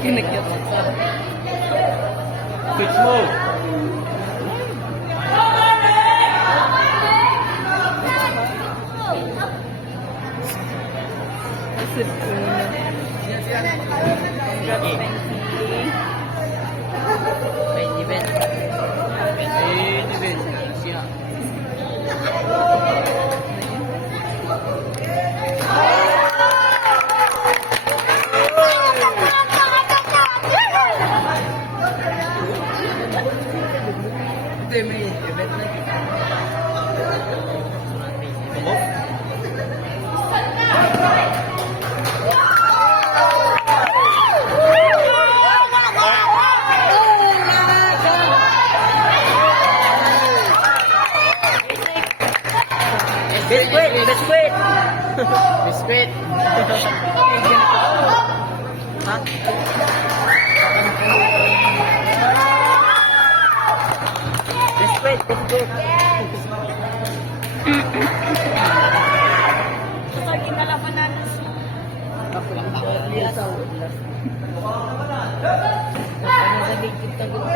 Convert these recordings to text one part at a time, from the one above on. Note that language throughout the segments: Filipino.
Kinakyat. Switch mode. May event na. Biscuit! Biscuit! Biscuit! Ha? Biscuit! Biscuit! Saging na lang bananas. Ako lang ako. Nila sa ulas. Ano sa ligid na gusto?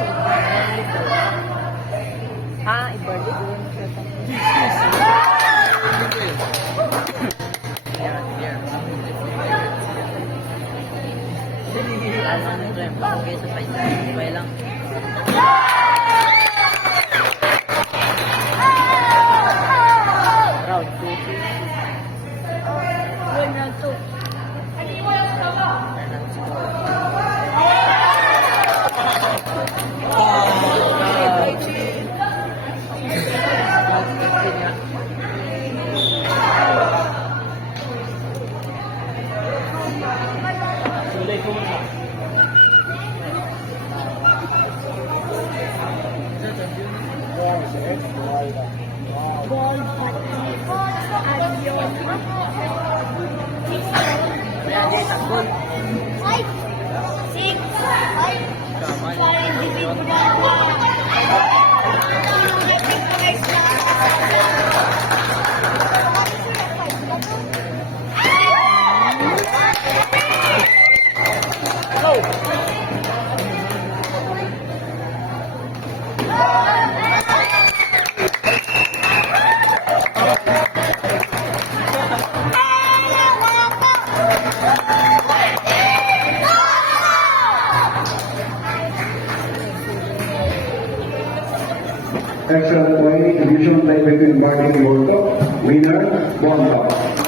Ah, i-birthday ko yung shirt ako. Okay, sa paisa. Okay lang. Round 2. Round 2. Ball, adios. Five, six, five, para individual. Excellent point, division by between Martin Yorto, winner, Bonda.